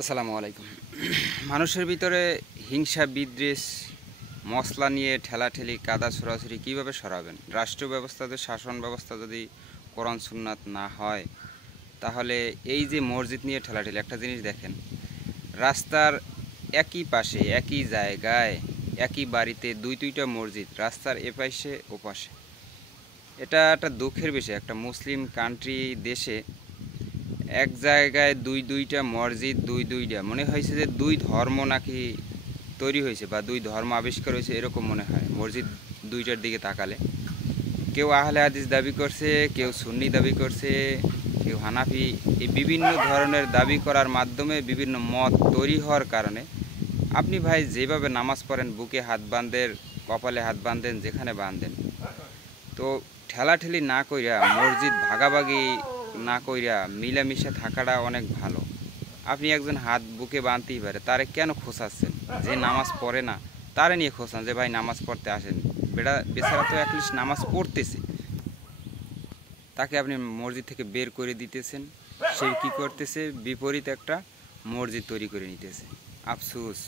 আসসালামু আলাইকুম। মানুষের ভিতরে হিংসা বিদ্বেষ মশলা নিয়ে ঠেলাঠেলি কাদা ছোড়াছুড়ি কীভাবে সরাবেন? রাষ্ট্র ব্যবস্থাতে শাসন ব্যবস্থা যদি কোরআন সুন্নাত না হয়, তাহলে এই যে মসজিদ নিয়ে ঠেলাঠেলি, একটা জিনিস দেখেন, রাস্তার একই পাশে একই জায়গায় একই বাড়িতে দুইটা মসজিদ, রাস্তার এপাশে ওপাশে। এটা একটা দুঃখের বিষয়। একটা মুসলিম কান্ট্রি দেশে এক জায়গায় দুইটা মসজিদ, দুইটা মনে হয়েছে যে দুই ধর্ম নাকি তৈরি হয়েছে বা দুই ধর্ম আবিষ্কার হয়েছে, এরকম মনে হয় মসজিদ দুইটার দিকে তাকালে। কেউ আহলে হাদিস দাবি করছে, কেউ সুন্নি দাবি করছে, কেউ হানাফি। এই বিভিন্ন ধরনের দাবি করার মাধ্যমে বিভিন্ন মত তৈরি হওয়ার কারণে আপনি ভাই যেভাবে নামাজ পড়েন, বুকে হাত বাঁধেন, কপালে হাত বাঁধেন, যেখানে বাঁধেন, তো ঠেলাঠেলি না কইরা, মসজিদ ভাগাভাগি না কইরা মিলামিশে থাকাটা অনেক ভালো। আপনি একজন হাত বুকে বাঁধতেই পারে, তারে কেন খোঁচাচ্ছেন? যে নামাজ পড়ে না তারে নিয়ে খোঁচান যে ভাই নামাজ পড়তে আসেন, বেচারা তো অ্যাটলিস্ট নামাজ পড়তেছে, তাকে আপনি মসজিদ থেকে বের করে দিতেছেন। সে কী করতেছে? বিপরীত একটা মসজিদ তৈরি করে নিতেছে। আফসোস।